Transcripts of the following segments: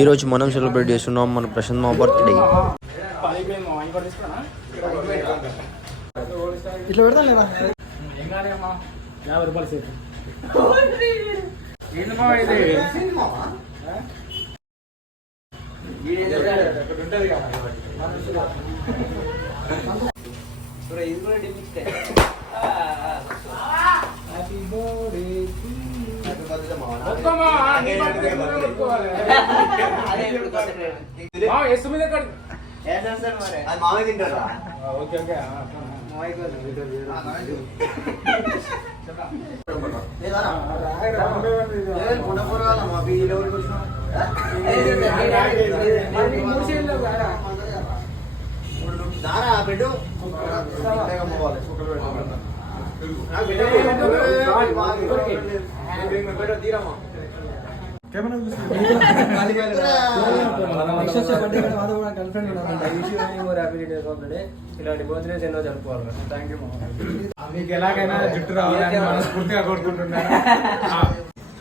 ఈరోజు మనం సెలబ్రేట్ చేస్తున్నాం మన ప్రశాంత్ మా బర్త్డే. ఇట్లా పెడతాం లేదా మామయ్య తింటారా? పెట్టు ఇలాంటి బర్త్డేస్ ఎన్నో జరుపుకోవాలి. థ్యాంక్ యూ మీకు ఎలాగైనా జుట్టు రావాలని మనస్ఫూర్తిగా కోరుకుంటున్నాను.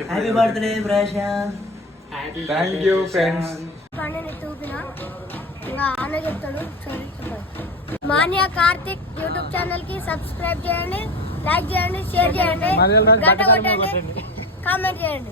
Happy birthday Prashant. Thank you friends. Manya Karthik YouTube channel కి సబ్స్క్రైబ్ చేయండి, లైక్ చేయండి, షేర్ చేయండి, గంట కొట్టండి, కామెంట్ చేయండి.